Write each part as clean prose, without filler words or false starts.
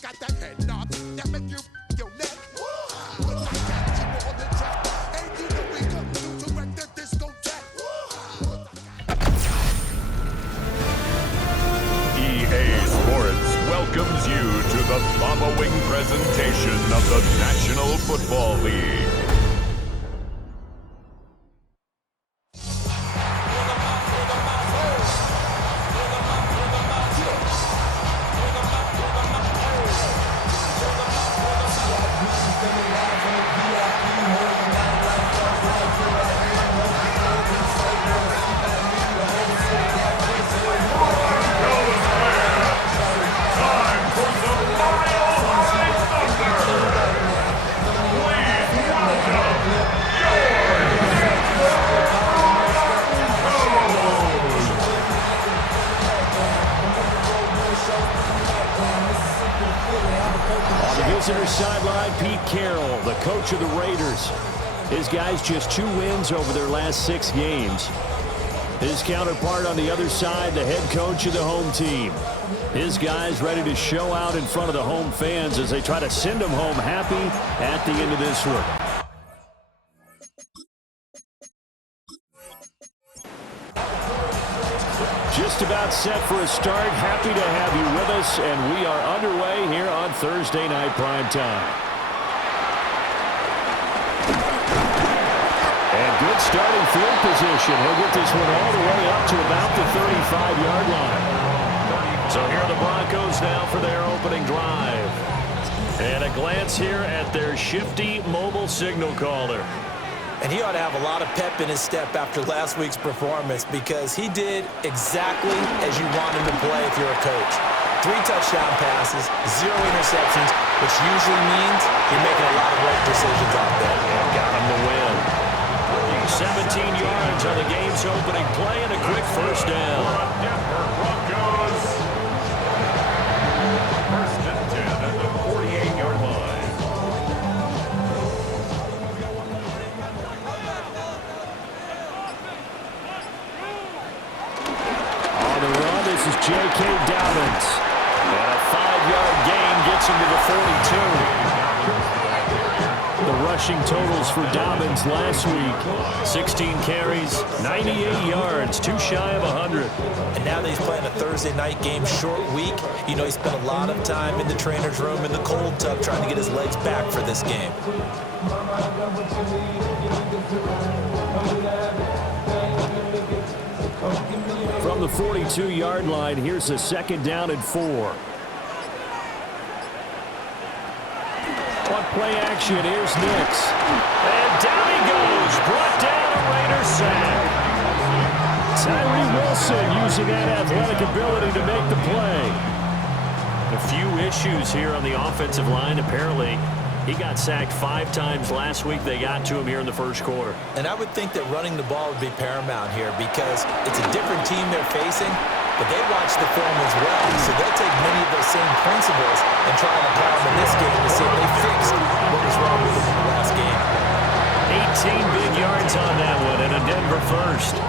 got that head knob that make you your neck. But I got you on the track. Ain't you the weaker to wreck the discotheque? EA Sports welcomes you to the following presentation of the National Football League. Visitor sideline, Pete Carroll, the coach of the Raiders. His guys just 2 wins over their last 6 games. His counterpart on the other side, the head coach of the home team. His guys ready to show out in front of the home fans as they try to send them home happy at the end of this one. Just about set for a start. Happy to have you with us, and we are underway here on Thursday Night Primetime. And good starting field position. He'll get this one all the way up to about the 35-yard line. So here are the Broncos now for their opening drive. And a glance here at their shifty mobile signal caller. And he ought to have a lot of pep in his step after last week's performance because he did exactly as you want him to play if you're a coach. 3 touchdown passes, 0 interceptions, which usually means you're making a lot of right decisions out there. And got him to win. 17 yards on the game's opening play and a quick first down. Denver Broncos. First and 10 at the 48-yard line. This is J.K. Dobbins. And a 5-yard gain gets him to the 42. The rushing totals for Dobbins last week. 16 carries, 98 yards, 2 shy of 100. And now that he's playing a Thursday night game, short week, you know he spent a lot of time in the trainer's room in the cold tub trying to get his legs back for this game. From the 42-yard line, here's a 2nd down and 4. On play action, here's Nix. And down he goes, brought down a Raider sack. Tyree Wilson using that athletic ability to make the play. A few issues here on the offensive line, apparently. He got sacked 5 times last week. They got to him here in the first quarter. And I would think that running the ball would be paramount here because it's a different team they're facing, but they watch the film as well. So they'll take many of those same principles and try and apply them in this game to see if they fixed what was wrong with them in the last game. 18 big yards on that one and a Denver first.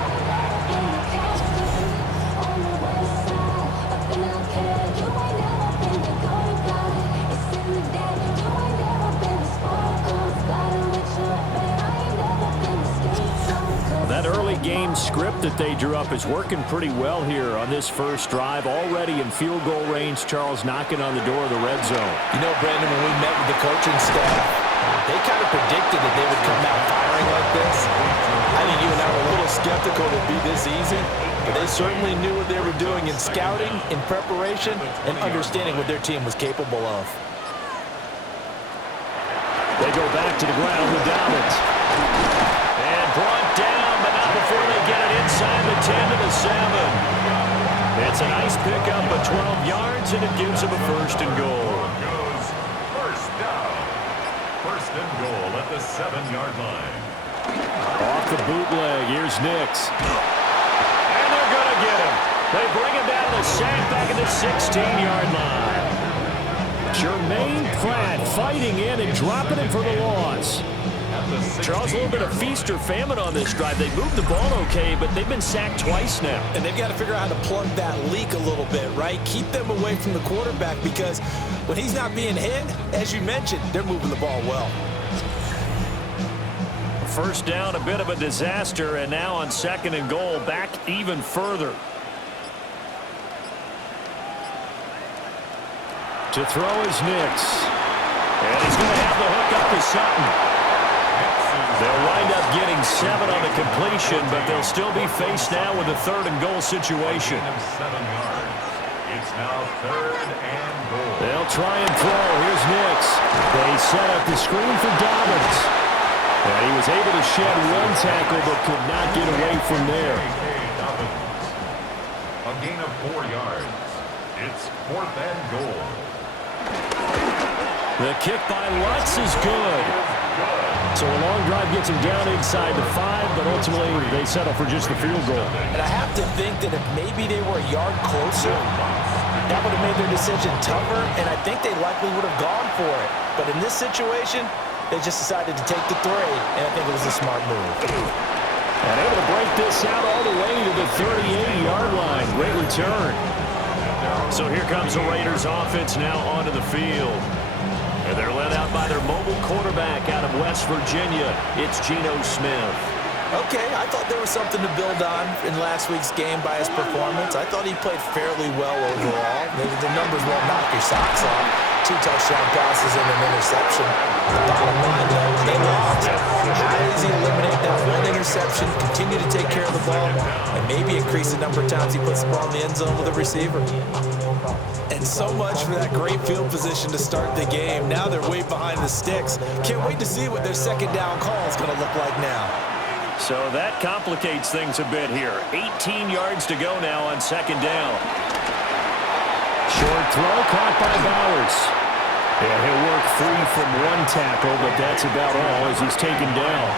That early game script that they drew up is working pretty well here on this first drive. Already in field goal range, Charles knocking on the door of the red zone. You know, Brandon, when we met with the coaching staff, they kind of predicted that they would come out firing like this. I think you and I were a little skeptical that it'd be this easy, but they certainly knew what they were doing in scouting, in preparation, and understanding what their team was capable of. They go back to the ground with Dobbins. And brought down, but not before they get it inside the 10 to the 7. It's a nice pickup of 12 yards, and it gives them a 1st and goal. First down. 1st and goal at the 7-yard line. Off the bootleg, here's Nix. And they're going to get him. They bring him down the sack back at the 16-yard line. Jermaine Pratt fighting in and dropping him for the loss. Charles, a little bit of feast or famine on this drive. They moved the ball okay, but they've been sacked twice now. And they've got to figure out how to plug that leak a little bit, right? Keep them away from the quarterback because when he's not being hit, as you mentioned, they're moving the ball well. First down, a bit of a disaster, and now on 2nd and goal, back even further. To throw is Nix. And he's going to have the hook up to Sutton. They'll wind up getting 7 on the completion, but they'll still be faced now with a 3rd and goal situation. 7 yards. It's now 3rd and goal. They'll try and throw. Here's Nix. They set up the screen for Dobbins. And he was able to shed 1 tackle, but could not get away from there. A gain of 4 yards. It's 4th and goal. The kick by Lutz is good. So a long drive gets him down inside the 5, but ultimately they settle for just the field goal. And I have to think that if maybe they were a yard closer, that would have made their decision tougher, and I think they likely would have gone for it. But in this situation, they just decided to take the 3, and I think it was a smart move. And able to break this out all the way to the 38-yard line. Great return. So here comes the Raiders offense now onto the field. And they're led out by their mobile quarterback out of West Virginia. It's Geno Smith. Okay, I thought there was something to build on in last week's game by his performance. I thought he played fairly well overall. Maybe the numbers won't knock your socks off. 2 touchdown passes and an interception. The bottom line, though, they lost. How does he eliminate that 1 interception, continue to take care of the ball, and maybe increase the number of times he puts the ball in the end zone with a receiver? And so much for that great field position to start the game. Now they're way behind the sticks. Can't wait to see what their 2nd down call is going to look like now. So that complicates things a bit here. 18 yards to go now on 2nd down. Short throw caught by Bowers. And he'll work free from 1 tackle, but that's about all as he's taken down.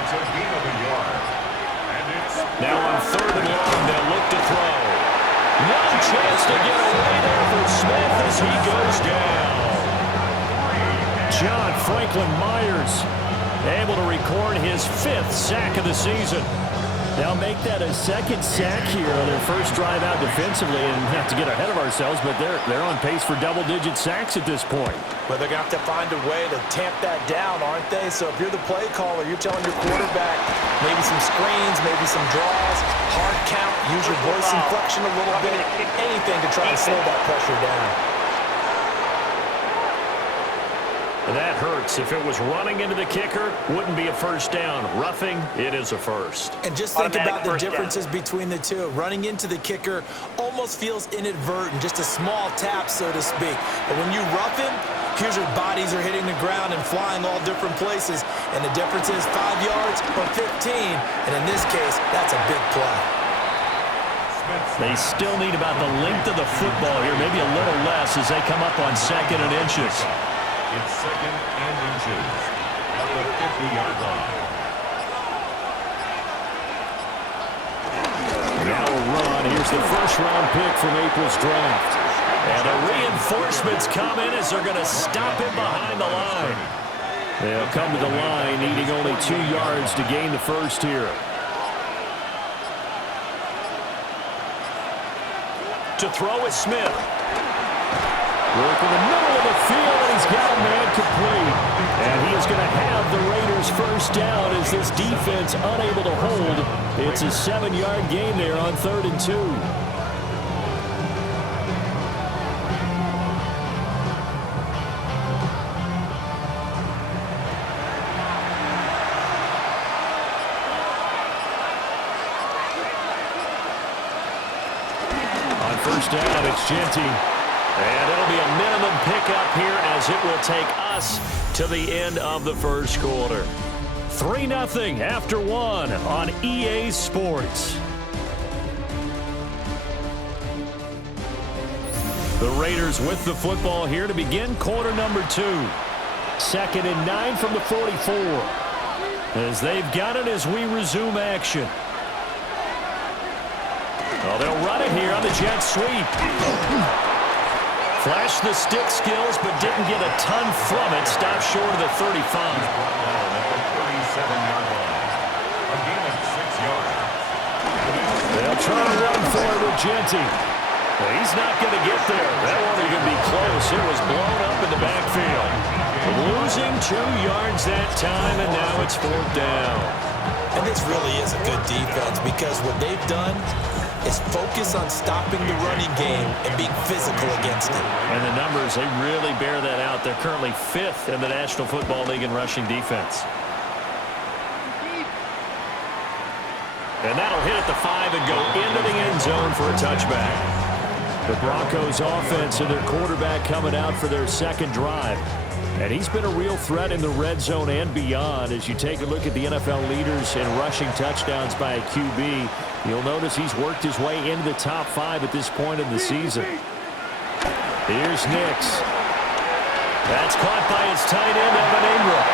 It's a gain of a yard. And it's now on 3rd and long, they'll look to throw. No chance to get away there for Smith as he goes down. John Franklin Myers able to record his 5th sack of the season. They'll make that a 2nd sack here on their first drive out defensively, and not to get ahead of ourselves, but they're on pace for double-digit sacks at this point. Well, they're going to have to find a way to tamp that down, aren't they? So if you're the play caller, you're telling your quarterback maybe some screens, maybe some draws, hard count, use your voice inflection a little bit, anything to try and slow that pressure down. That hurts. If it was running into the kicker, wouldn't be a first down. Roughing, it is a first. And just think about the differences between the two. Running into the kicker almost feels inadvertent, just a small tap, so to speak. But when you rough him, here's your bodies are hitting the ground and flying all different places. And the difference is 5 yards or 15. And in this case, that's a big play. They still need about the length of the football here, maybe a little less as they come up on 2nd and inches. It's 2nd and inches at the 50-yard line. Now a run. Here's the first-round pick from April's draft. And the reinforcements come in as they're going to stop him behind the line. They'll come to the line needing only 2 yards to gain the first here. To throw is Smith. Work in the middle of the field, and he's got a man complete. And he is going to have the Raiders first down as this defense unable to hold. It's a 7-yard gain there on 3rd and 2. On first down, it's Genty. And it'll be a minimum pickup here as it will take us to the end of the first quarter. 3-0 after 1 on EA Sports. The Raiders with the football here to begin quarter number 2. 2nd and 9 from the 44. As they've got it as we resume action. Oh, they'll run it here on the jet sweep. Flashed the stick skills, but didn't get a ton from it. Stopped short of the 35. They'll try to run for it with Genty. Well, he's not going to get there. That won't even be close. It was blown up in the backfield. Losing 2 yards that time, and now it's 4th down. And this really is a good defense because what they've done is focus on stopping the running game and being physical against it. And the numbers, they really bear that out. They're currently 5th in the National Football League in rushing defense. And that'll hit at the 5 and go into the end zone for a touchback. The Broncos offense and their quarterback coming out for their second drive. And he's been a real threat in the red zone and beyond. As you take a look at the NFL leaders in rushing touchdowns by a QB, you'll notice he's worked his way into the top 5 at this point in the season. Here's Nix. That's caught by his tight end, Evan Ingram.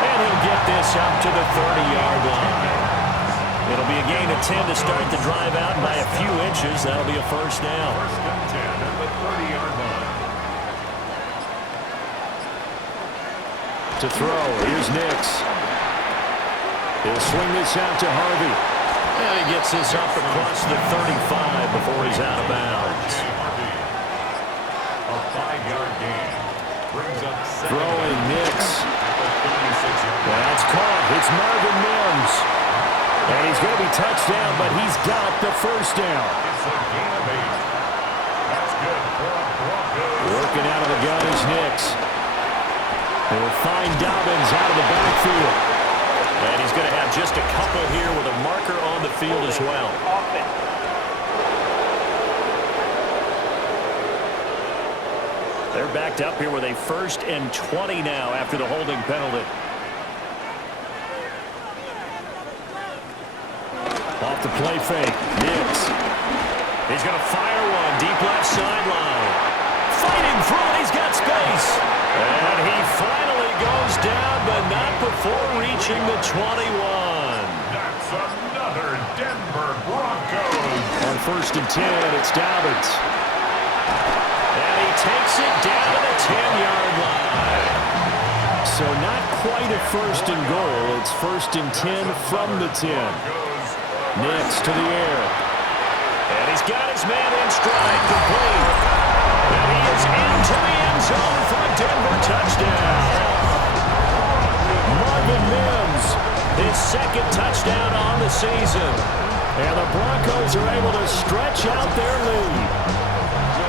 And he'll get this up to the 30-yard line. It'll be a gain of 10 to start the drive out by a few inches. That'll be a first down. First and 10 at the 30-yard line. To throw, here's Nix. He'll swing this out to Harvey. And he gets this up across the 35 before he's out of bounds. A 5-yard gain. Brings up Throwing Nix. That's caught. It's Marvin Mims. And he's going to be touched down, but he's got the first down. It's a gain of 8. That's good for a Broncos. Working out of the gun is Nix. He'll find Dobbins out of the backfield. And he's going to have just a couple here with a marker on the field as well. They're backed up here with a 1st and 20 now after the holding penalty. Off the play fake. Nix. He's going to fire one. Deep left sideline. Fighting through it. He's got space. And he finally goes down, but not before reaching the 21. That's another Denver Broncos. On 1st and 10, it's Dobbins. And he takes it down to the 10-yard line. So not quite a 1st and goal. It's 1st and 10 from the 10. Nix to the air. And he's got his man in stride, complete. And he is into the end zone for a Denver touchdown. Marvin Mims, his 2nd touchdown on the season. And the Broncos are able to stretch out their lead.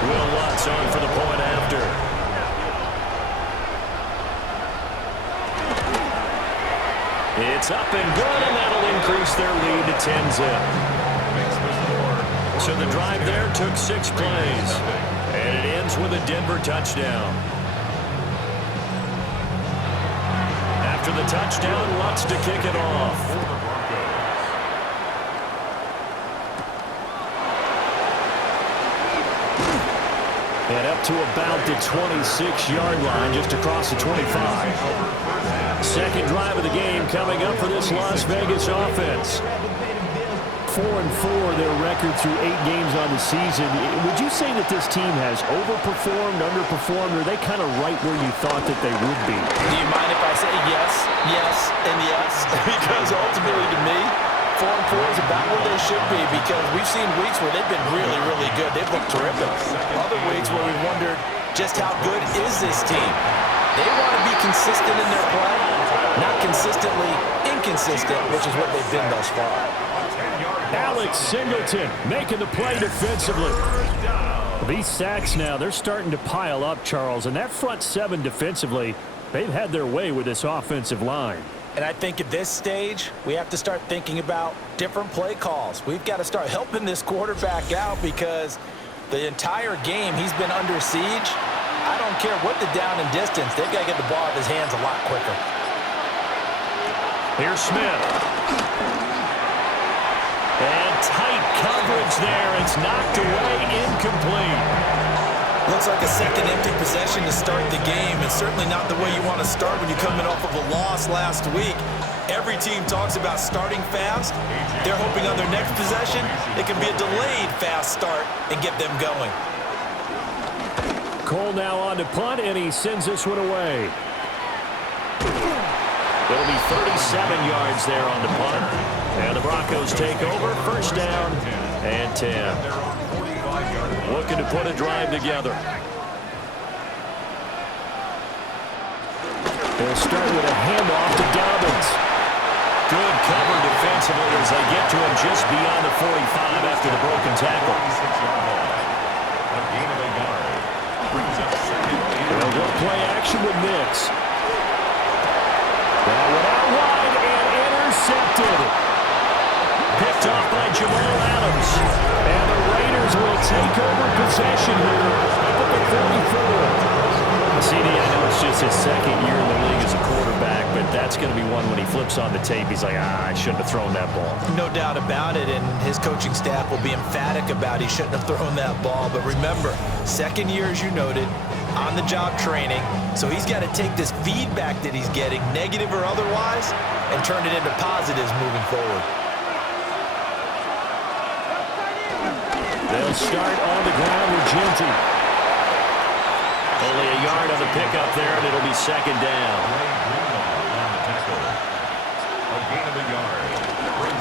Will Lutz on for the point after. It's up and good, and that'll increase their lead to 10-zip. So the drive there took 6 plays, and it ends with a Denver touchdown. After the touchdown, Lutz to kick it off. And up to about the 26-yard line, just across the 25. Second drive of the game coming up for this Las Vegas offense. 4-4, their record through 8 games on the season. Would you say that this team has overperformed, underperformed, or are they kind of right where you thought that they would be? Do you mind if I say yes, yes, and yes? Because ultimately to me, 4-4 is about where they should be because we've seen weeks where they've been really, really good. They've looked terrific. Other weeks where we wondered just how good is this team. They want to be consistent in their play, not consistently inconsistent, which is what they've been thus far. Alex Singleton making the play defensively. These sacks now, they're starting to pile up, Charles, and that front 7 defensively, they've had their way with this offensive line. And I think at this stage, we have to start thinking about different play calls. We've got to start helping this quarterback out because the entire game he's been under siege. I don't care what the down and distance, they've got to get the ball out of his hands a lot quicker. Here's Smith. And tight coverage there. It's knocked away, incomplete. Looks like a second empty possession to start the game, and certainly not the way you want to start when you're coming off of a loss last week. Every team talks about starting fast. They're hoping on their next possession, it can be a delayed fast start and get them going. Cole now on to punt, and he sends this one away. It'll be 37 yards there on the punt. And the Broncos take over. First down and 10. Looking to put a drive together. They'll start with a handoff to Dobbins. Good cover defensively as they get to him just beyond the 45 after the broken tackle. They'll go play action with Nix. That one out wide and intercepted. Picked off by Jamal Adams. And the Raiders will take over possession here at the 44. CD, I know it's just his second year in the league as a quarterback, but that's going to be one when he flips on the tape. He's like, I shouldn't have thrown that ball. No doubt about it, and his coaching staff will be emphatic about he shouldn't have thrown that ball. But remember, second year, as you noted, on-the-job training, so he's got to take this feedback that he's getting, negative or otherwise, and turn it into positives moving forward. They'll start on the ground with Genty. Only a yard on the pickup there, and it'll be second down.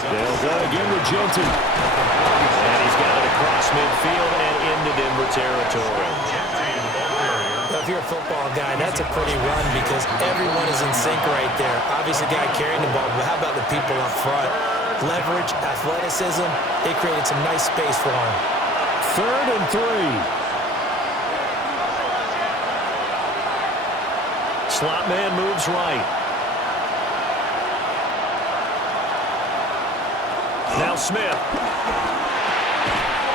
They'll go again with Genty. And he's got it across midfield and into Denver territory. If you're a football guy, that's a pretty run because everyone is in sync right there. Obviously, the guy carrying the ball, but how about the people up front? Leverage, athleticism, they created some nice space for him. 3rd and 3. Slot man moves right. Now Smith.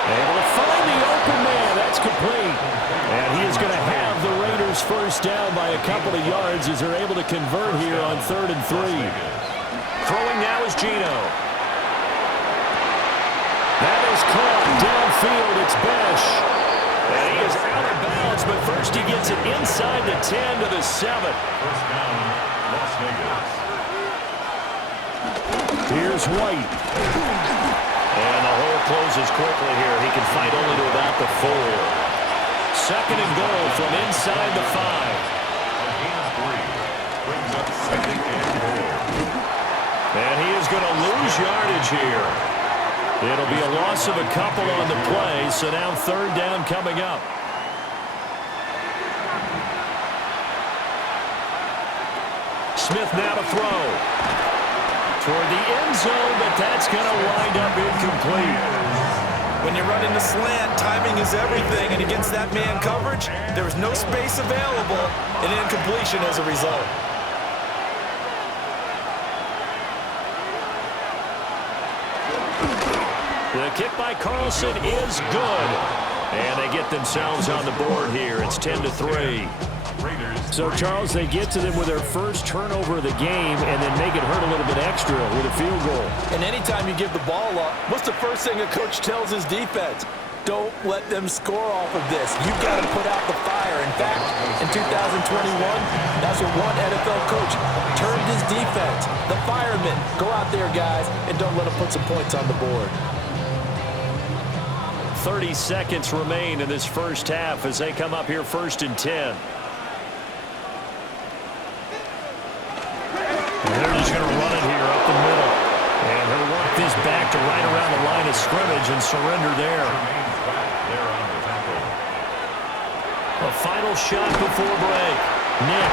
Able to find the open man. That's complete. And he is going to have the Raiders first down by a couple of yards as they're able to convert here on 3rd and 3. Throwing now is Gino. That is caught downfield. It's Besh. And he is out of bounds, but first he gets it inside the 10 to the 7. First down, Las Vegas. Here's White. And the hole closes quickly here. He can fight only to about the 4. 2nd and goal from inside the 5. A gain of 3. Brings up 2nd and goal. And he is going to lose yardage here. It'll be a loss of a couple on the play, so now 3rd down coming up. Smith now to throw. Toward the end zone, but that's going to wind up incomplete. When you run into slant, timing is everything, and against that man coverage, there was no space available, and incompletion as a result. The kick by Carlson is good. And they get themselves on the board here. It's 10-3. So, Charles, they get to them with their first turnover of the game and then make it hurt a little bit extra with a field goal. And anytime you give the ball up, what's the first thing a coach tells his defense? Don't let them score off of this. You've got to put out the fire. In fact, in 2021, that's what one NFL coach turned his defense. The firemen. Go out there, guys, and don't let them put some points on the board. 30 seconds remain in this first half as they come up here 1st and 10. And they're just going to run it here up the middle. And he'll work this back to right around the line of scrimmage and surrender there. A final shot before break. Nix.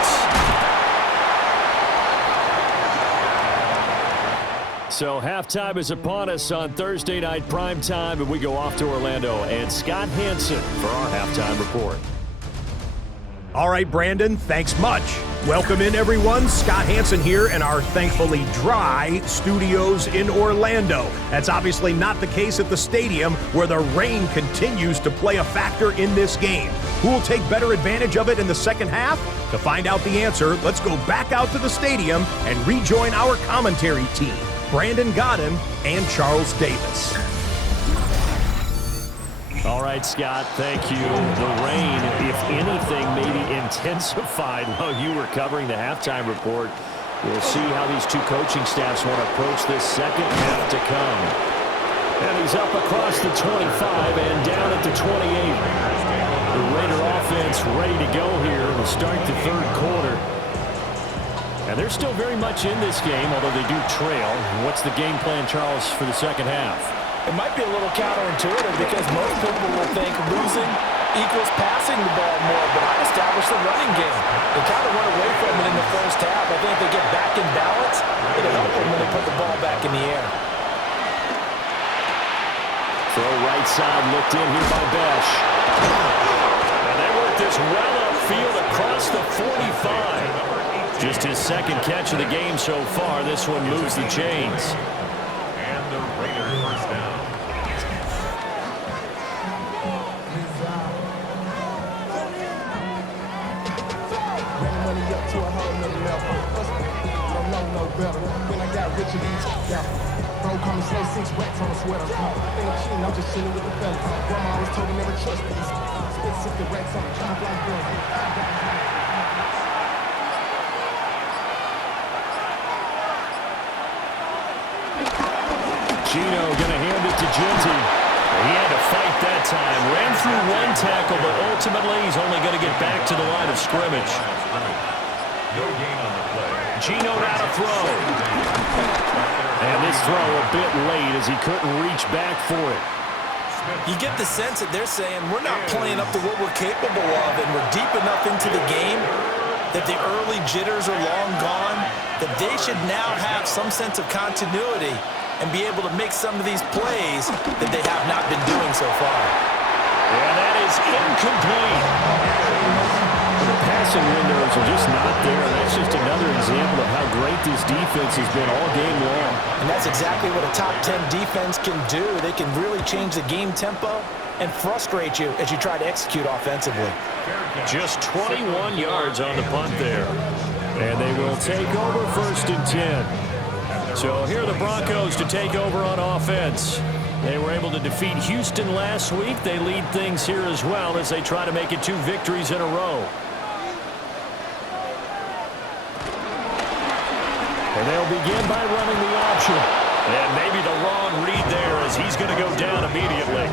So halftime is upon us on Thursday night primetime, and we go off to Orlando and Scott Hansen for our halftime report. All right, Brandon, thanks much. Welcome in, everyone. Scott Hansen here in our thankfully dry studios in Orlando. That's obviously not the case at the stadium, where the rain continues to play a factor in this game. Who will take better advantage of it in the second half? To find out the answer, let's go back out to the stadium and rejoin our commentary team, Brandon Godden and Charles Davis. All right, Scott, thank you. The rain, if anything, maybe intensified while you were covering the halftime report. We'll see how these two coaching staffs want to approach this second half to come. And he's up across the 25 and down at the 28. The Raider offense ready to go here to start the third quarter. And they're still very much in this game, although they do trail. What's the game plan, Charles, for the second half? It might be a little counterintuitive because most people will think losing equals passing the ball more, but I established the running game. They kind of went away from it in the first half. I think if they get back in balance, it'll help them when they put the ball back in the air. Throw right side, looked in here by Besh. And they work this well upfield across the 45. Just his second catch of the game so far. This one moves the chains. And the Raiders first down. Money up to a whole nother level. Don't know no better. When I got rich and these bro, call me slow, 6 racks on a sweater. Ain't no cheating, I'm just chilling with the fellas. Grandma always told me never trust these. Spit 60 racks on a job like girl. Gino gonna hand it to Genty. He had to fight that time. Ran through one tackle, but ultimately he's only going to get back to the line of scrimmage. No gain on the play. Gino now to throw. And this throw a bit late as he couldn't reach back for it. You get the sense that they're saying we're not playing up to what we're capable of, and we're deep enough into the game that the early jitters are long gone, that they should now have some sense of continuity and be able to make some of these plays that they have not been doing so far. And that is incomplete. The passing windows are just not there. That's just another example of how great this defense has been all game long. And that's exactly what a top 10 defense can do. They can really change the game tempo and frustrate you as you try to execute offensively. Just 21 yards on the punt there. And they will take over 1st and 10. So here are the Broncos to take over on offense. They were able to defeat Houston last week. They lead things here as well as they try to make it 2 victories in a row. And they'll begin by running the option. And maybe the wrong read there as he's going to go down immediately.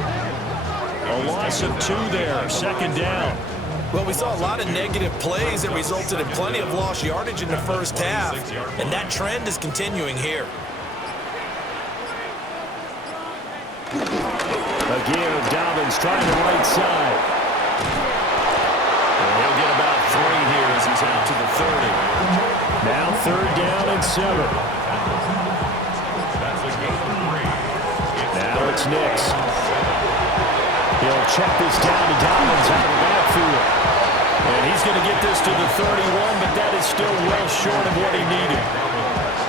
A loss of 2 there, 2nd down. Well, we saw a lot of negative plays that resulted in plenty of lost yardage in the first half, and that trend is continuing here. A give, Dobbins trying the right side. And he'll get about 3 here as he's out to the 30. Now 3rd down and 7. That's a gain of 3. Now it's Nix. He'll check this down to Dobbins out of the backfield. And he's going to get this to the 31, but that is still well short of what he needed.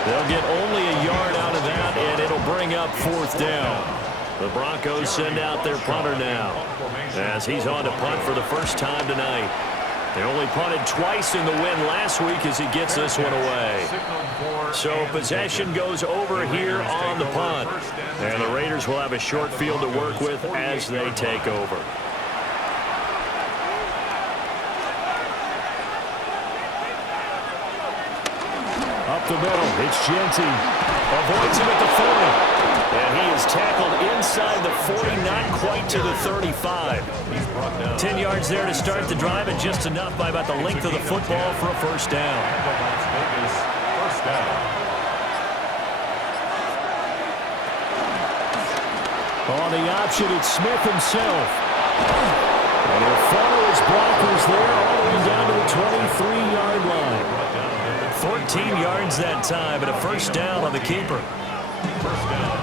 They'll get only a yard out of that, and it'll bring up 4th down. The Broncos send out their punter now as he's on to punt for the first time tonight. They only punted twice in the win last week as he gets this one away. So possession goes over here on the punt. And the Raiders will have a short field to work with as they take over. Up the middle, it's Genty. Avoids him at the 40. And he is tackled inside the 40, not quite to the 35. 10 yards there to start the drive, and just enough by about the length of the football for a 1st down. First down. On the option, it's Smith himself. And he'll follow his blockers there all the way down to the 23-yard line. 14 yards that time, and a 1st down on the keeper. First down.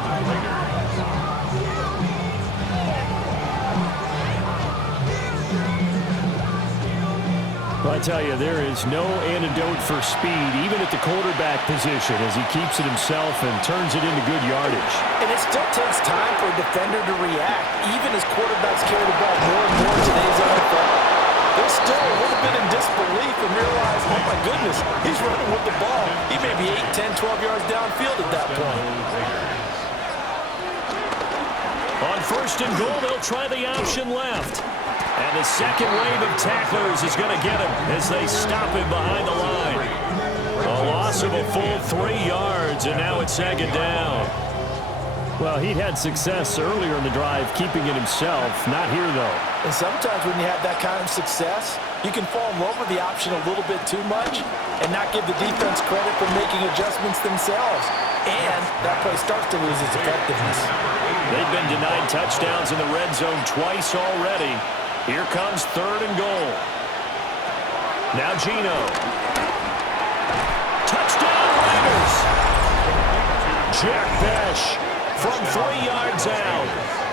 Well, I tell you, there is no antidote for speed, even at the quarterback position, as he keeps it himself and turns it into good yardage. And it still takes time for a defender to react, even as quarterbacks carry the ball more and more in today's NFL. They're still a little bit in disbelief and realize, oh my goodness, he's running with the ball. He may be 8, 10, 12 yards downfield at that point. On 1st and goal, they'll try the option left. And the second wave of tacklers is going to get him as they stop him behind the line. A loss of a full 3 yards, and now it's 2nd down. Well, he'd had success earlier in the drive, keeping it himself. Not here, though. And sometimes when you have that kind of success, you can fall in love with the option a little bit too much and not give the defense credit for making adjustments themselves. And that play starts to lose its effectiveness. They've been denied touchdowns in the red zone twice already. Here comes 3rd and goal. Now Gino. Touchdown Raiders! Jack Besh from 3 yards out.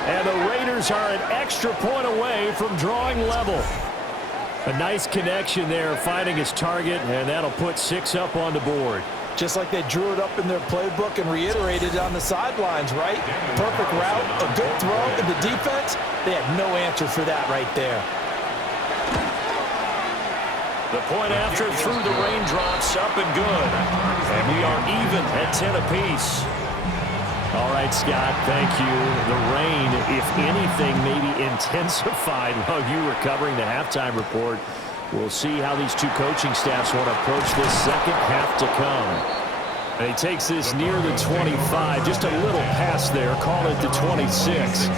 And the Raiders are an extra point away from drawing level. A nice connection there, finding his target, and that'll put 6 up on the board. Just like they drew it up in their playbook and reiterated it on the sidelines, right? Perfect route, a good throw, and the defense, they had no answer for that right there. The point after through the raindrops, up and good. And we are even at 10 apiece. All right, Scott, thank you. The rain, if anything, maybe intensified while you were covering the halftime report. We'll see how these two coaching staffs want to approach this second half to come. And he takes this near the 25, just a little pass there, call it the 26.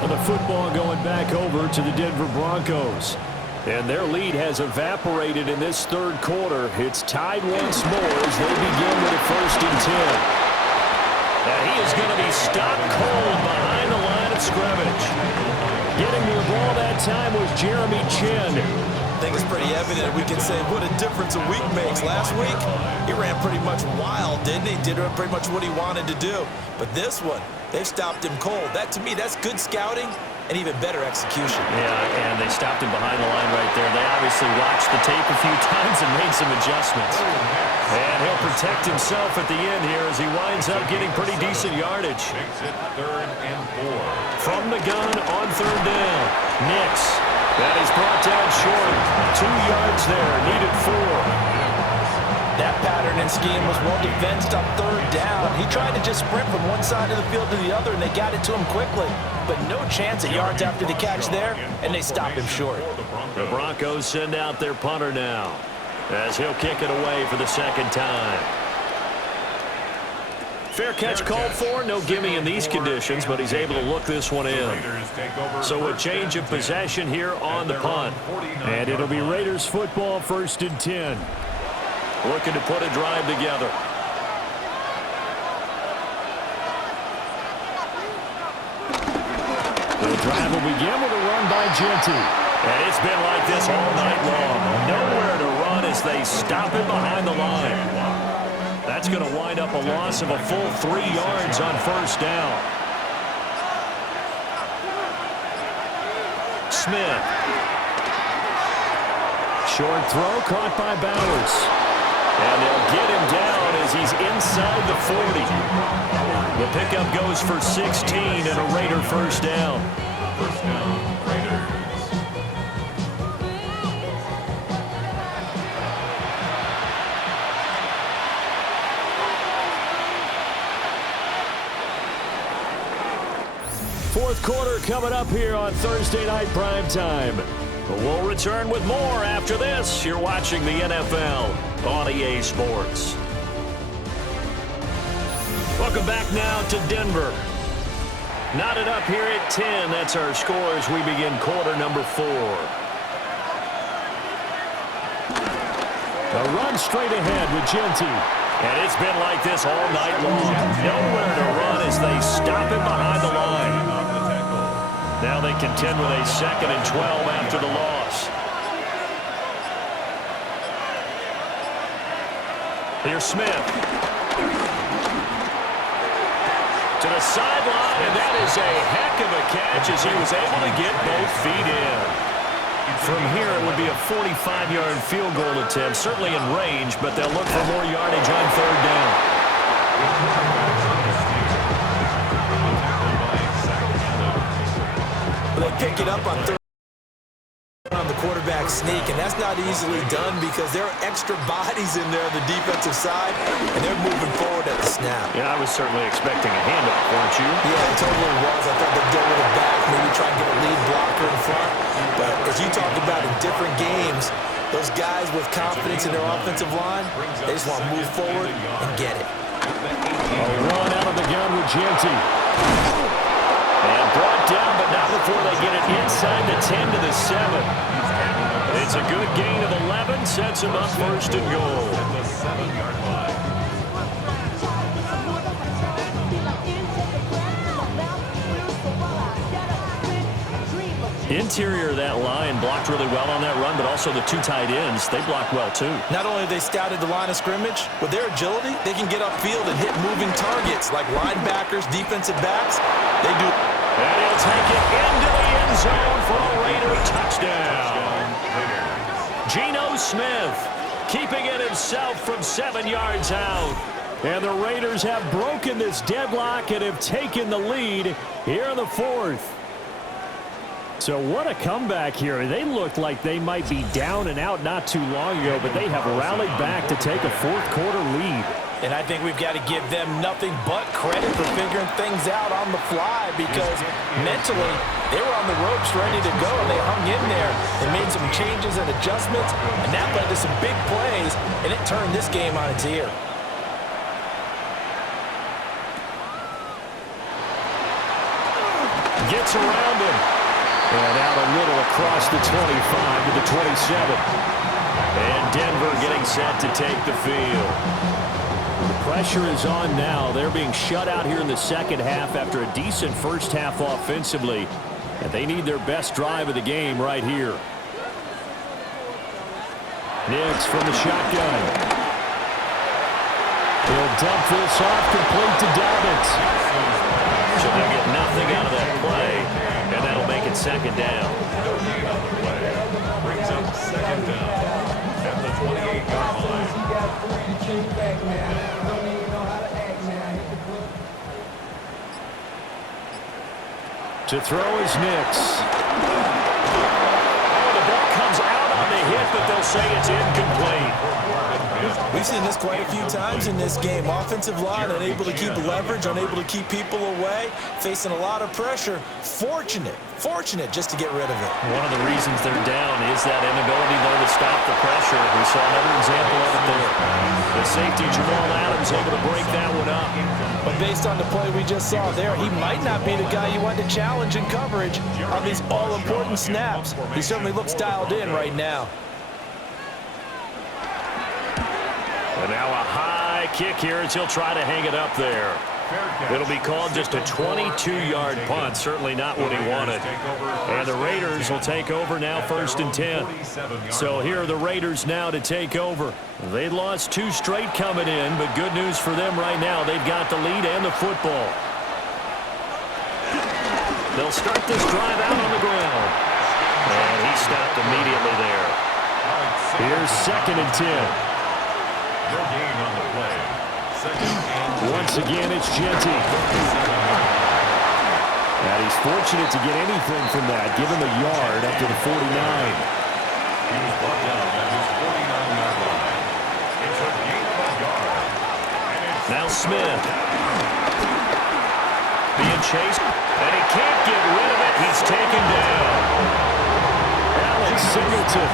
And the football going back over to the Denver Broncos. And their lead has evaporated in this 3rd quarter. It's tied once more as they begin with a 1st and 10. And he is going to be stopped cold behind the line of scrimmage. Getting the ball that time was Jeremy Chin. I think it's pretty evident we can say what a difference a week makes. Last week, he ran pretty much wild, didn't he? Did pretty much what he wanted to do. But this one, they've stopped him cold. That, to me, that's good scouting and even better execution. Yeah, and they stopped him behind the line right there. They obviously watched the tape a few times and made some adjustments. And he'll protect himself at the end here as he winds up getting pretty decent yardage. Makes it 3rd and 4. From the gun on 3rd down. Nix. That is brought down short. 2 yards there. Needed 4. That pattern and scheme was well defensed on 3rd down. He tried to just sprint from one side of the field to the other, and they got it to him quickly. But no chance at yards after the catch there, and they stopped him short. The Broncos send out their punter now as he'll kick it away for the 2nd time. Fair catch called for. No gimme in these conditions, but he's able to look this one in. So a change of possession here on the punt. And it'll be Raiders football 1st and 10. Looking to put a drive together. The drive will begin with a run by Genty. And it's been like this all night long. Nowhere to run as they stop it behind the line. That's going to wind up a loss of a full 3 yards on 1st down. Smith. Short throw caught by Bowers. And they'll get him down as he's inside the 40. The pickup goes for 16 and a Raider 1st down. 1st down, Raiders. Fourth quarter coming up here on Thursday Night Primetime. We'll return with more after this. You're watching the NFL on EA Sports. Welcome back now to Denver. Knotted up here at 10. That's our score as we begin quarter number 4. A run straight ahead with Genty. And it's been like this all night long. Nowhere to run as they stop him behind the line. Now they contend with a 2nd and 12 after the loss. Here's Smith. To the sideline, and that is a heck of a catch as he was able to get both feet in. From here, it would be a 45-yard field goal attempt, certainly in range, but they'll look for more yardage on 3rd down. They pick it up on 3rd on the quarterback sneak, and that's not easily done because there are extra bodies in there on the defensive side, and they're moving forward at the snap. Yeah, I was certainly expecting a handoff, weren't you? Yeah, it totally was. I thought they'd go with it back, maybe try and get a lead blocker in front. But as you talked about in different games, those guys with confidence in their offensive line, they just want to move forward and get it. A run out of the gun with Genty. And brought down, but not before they get it inside the 10 to the 7. It's a good gain of 11, sets them up first and goal. At the 7-yard line. Interior of that line blocked really well on that run, but also the two tight ends, they blocked well too. Not only have they scouted the line of scrimmage, with their agility, they can get upfield and hit moving targets like linebackers, defensive backs. They do. And he'll take it into the end zone for a Raider touchdown. Geno Smith keeping it himself from 7 yards out. And the Raiders have broken this deadlock and have taken the lead here in the 4th. So what a comeback here. They looked like they might be down and out not too long ago, but they have rallied back to take a 4th quarter lead. And I think we've got to give them nothing but credit for figuring things out on the fly, because mentally they were on the ropes ready to go, and they hung in there and made some changes and adjustments, and that led to some big plays, and it turned this game on its ear. Gets around him. And out a little across the 25 to the 27. And Denver getting set to take the field. The pressure is on now. They're being shut out here in the second half after a decent first half offensively. And they need their best drive of the game right here. Nix from the shotgun. He'll dump this off complete to Dobbins. So they'll get nothing out of that play. And that'll make it second down. Brings up second down at the 28-yard line. To throw is Nix. Oh, the ball comes out on the hit, but they'll say it's incomplete. We've seen this quite a few times in this game. Offensive line unable to keep leverage, unable to keep people away, facing a lot of pressure. Fortunate just to get rid of it. One of the reasons they're down is that inability, though, to stop the pressure. We saw another example of it there. The safety, Jamal Adams, able to break that one up. But based on the play we just saw there, he might not be the guy you want to challenge in coverage on these all-important snaps. He certainly looks dialed in right now. And now a high kick here as he'll try to hang it up there. It'll be called just a 22-yard punt. Certainly not what he wanted. And the Raiders will take over now, 1st and 10. So here are the Raiders now to take over. They lost 2 straight coming in, but good news for them right now. They've got the lead and the football. They'll start this drive out on the ground. And he stopped immediately there. Here's 2nd and 10. No gain on the play. Second and Once again, it's Genty. And he's fortunate to get anything from that, given the yard up to the 49. he was brought down at his 49-yard line. It's a gain of a yard. And it's Now Smith. Being chased, and he can't get rid of it. He's taken down. Alex Singleton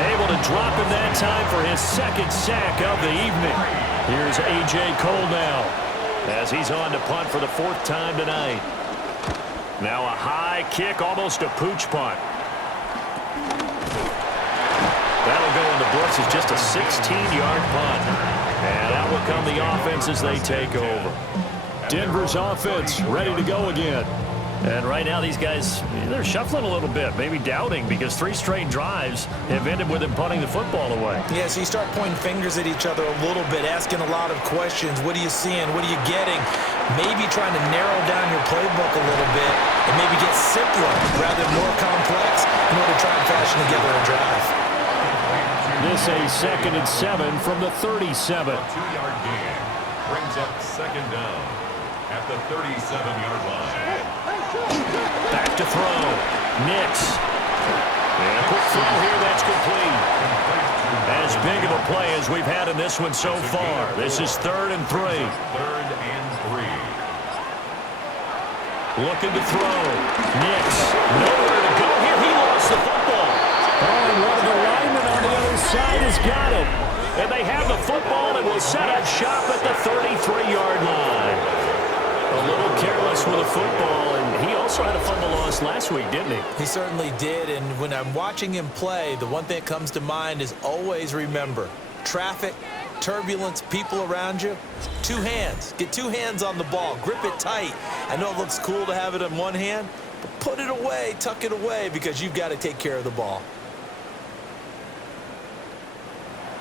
able to drop him that time for his 2nd sack of the evening. Here's A.J. Cole now as he's on to punt for the 4th time tonight. Now a high kick, almost a pooch punt. That'll go in the books as just a 16-yard punt. And out will come the offense as they take over. Denver's offense ready to go again. And right now these guys, they're shuffling a little bit, maybe doubting, because 3 straight drives have ended with them punting the football away. Yeah, so you start pointing fingers at each other a little bit, asking a lot of questions. What are you seeing? What are you getting? Maybe trying to narrow down your playbook a little bit and maybe get simpler rather than more complex in order to try and fashion together a drive. This a 2nd and 7 from the 37. a 2-yard gain. Brings up second down at the 37-yard line. Back to throw. Nix. And a quick throw here, that's complete. As big of a play as we've had in this one so far. This is 3rd and 3. 3rd and 3. Looking to throw. Nix. Nowhere to go here. He lost the football. Oh, and one of the linemen on the other side has got it. And they have the football and will set up shop at the 33-yard line. A little careless with the football, and he also had a fumble loss last week, didn't he? He certainly did, and when I'm watching him play, the one thing that comes to mind is always remember, traffic, turbulence, people around you, two hands. Get two hands on the ball. Grip it tight. I know it looks cool to have it in one hand, but put it away, tuck it away, because you've got to take care of the ball.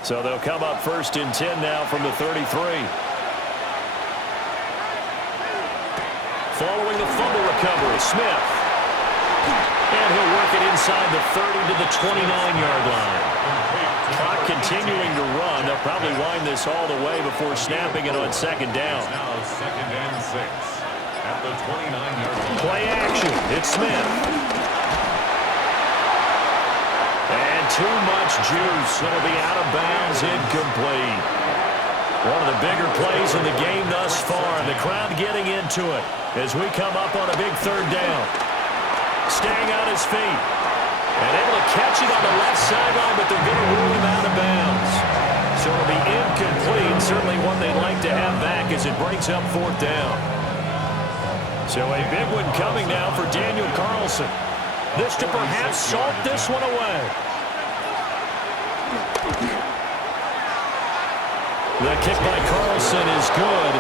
So they'll come up 1st and 10 now from the 33. Following the fumble recovery, Smith. And he'll work it inside the 30 to the 29-yard line. Clock continuing to run. They'll probably wind this all the way before snapping it on 2nd down. Now 2nd and 6 at the 29-yard line. Play action. It's Smith. And too much juice. It'll be out of bounds, incomplete. One of the bigger plays in the game thus far. The crowd getting into it as we come up on a big 3rd down. Staying on his feet. And able to catch it on the left sideline, but they're going to rule him out of bounds. So it'll be incomplete. Certainly one they'd like to have back as it brings up 4th down. So a big one coming now for Daniel Carlson. This to perhaps salt this one away. The kick by Carlson is good.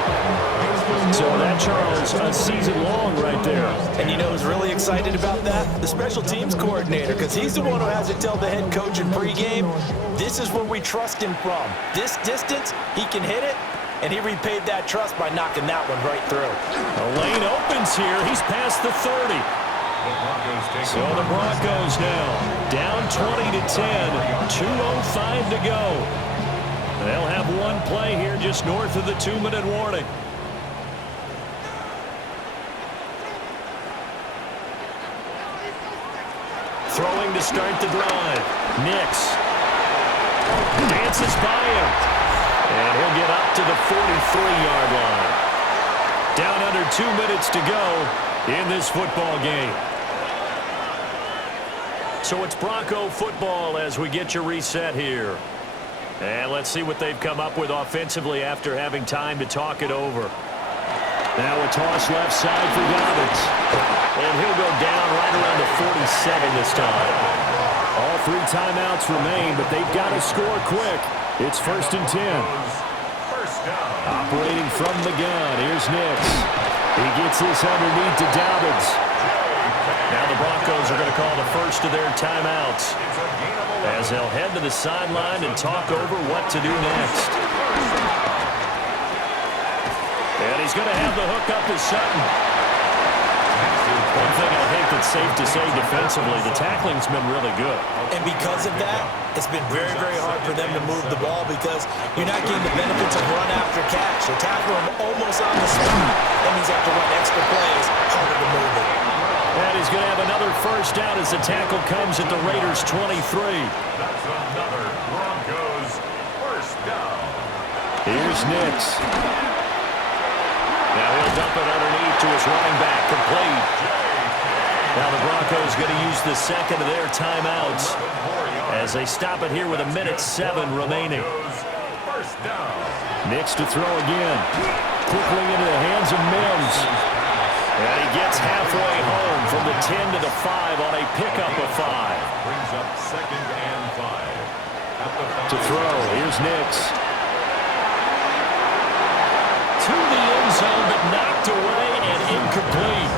So that, Charles, a season long right there. And you know who's really excited about that? The special teams coordinator, because he's the one who has to tell the head coach in pregame, this is where we trust him from. This distance, he can hit it, and he repaid that trust by knocking that one right through. The lane opens here. He's past the 30. So the Broncos now down 20 to 10, 2:05 to go. They'll have one play here just north of the 2-minute warning. Throwing to start the drive. Nix dances by him. And he'll get up to the 43-yard line. Down under 2 minutes to go in this football game. So it's Bronco football as we get you reset here. And let's see what they've come up with offensively after having time to talk it over. Now a toss left side for Dobbins. And he'll go down right around the 47 this time. All 3 timeouts remain, but they've got to score quick. It's 1st and 10. Operating from the gun, here's Nix. He gets this underneath to Dobbins. Now the Broncos are going to call the first of their timeouts as they'll head to the sideline and talk over what to do next. And he's going to have the hook up to Sutton. One thing I think that's safe to say defensively, the tackling's been really good. And because of that, it's been very, very hard for them to move the ball because you're not getting the benefits of run after catch. They tackle him almost on the spot. That means they have to run extra plays, harder to move it. And he's going to have another first down as the tackle comes at the Raiders' 23. That's another Broncos first down. Here's Nix. Now he'll dump it underneath to his running back, complete. Now the Broncos going to use the second of their timeouts as they stop it here with 1:07 remaining. Nix to throw again. Quickly into the hands of Mims. And he gets halfway home from the 10 to the 5 on a pickup of 5. Brings up 2nd and 5. To throw, here's Nix. To the end zone, but knocked away and incomplete.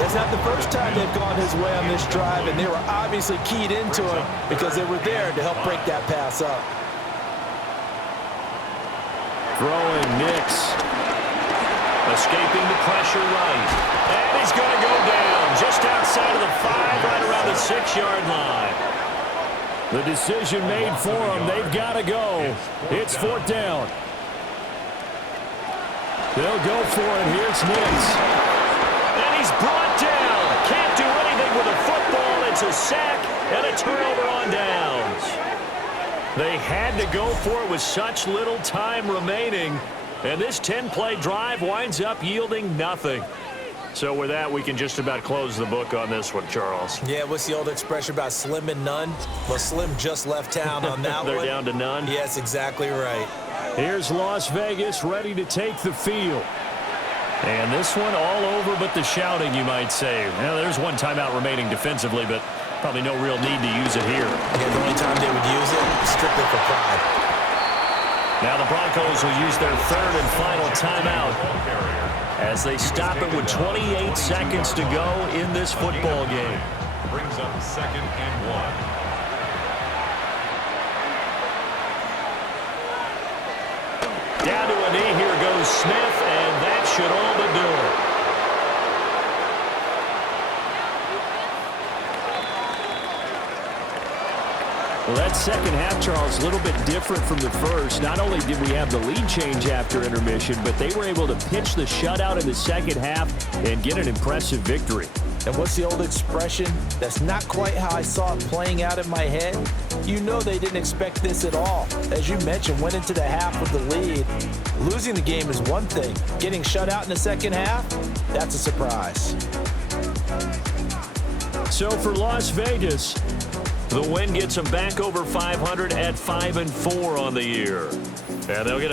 That's not the first time they've gone his way on this drive, and they were obviously keyed into him because they were there to help break that pass up. Throwing Nix. Escaping the pressure right. And he's going to go down just outside of the 5, right around the 6-yard line. The decision made for them. They've got to go. It's 4th down. They'll go for it. Here's Nix. And he's brought down. Can't do anything with a football. It's a sack and a turnover on downs. They had to go for it with such little time remaining. And this 10-play drive winds up yielding nothing. So with that, we can just about close the book on this one, Charles. Yeah, what's the old expression about slim and none? Well, Slim just left town on that They're one. down to none? Yes, exactly right. Here's Las Vegas ready to take the field. And this one all over but the shouting, you might say. Well, there's one timeout remaining defensively, but probably no real need to use it here. Yeah, the only time they would use it, strictly for pride. Now the Broncos will use their third and final timeout as they stop it with 28 seconds to go in this football game. Brings up 2nd and 1. Down to a knee, here goes Smith, and that should all but do it. Well, that second half, Charles, a little bit different from the first. Not only did we have the lead change after intermission, but they were able to pitch the shutout in the second half and get an impressive victory. And what's the old expression? That's not quite how I saw it playing out in my head. You know they didn't expect this at all. As you mentioned, went into the half with the lead. Losing the game is one thing. Getting shut out in the second half, that's a surprise. So for Las Vegas, the win gets them back over 500 at 5-4 on the year. And they'll get a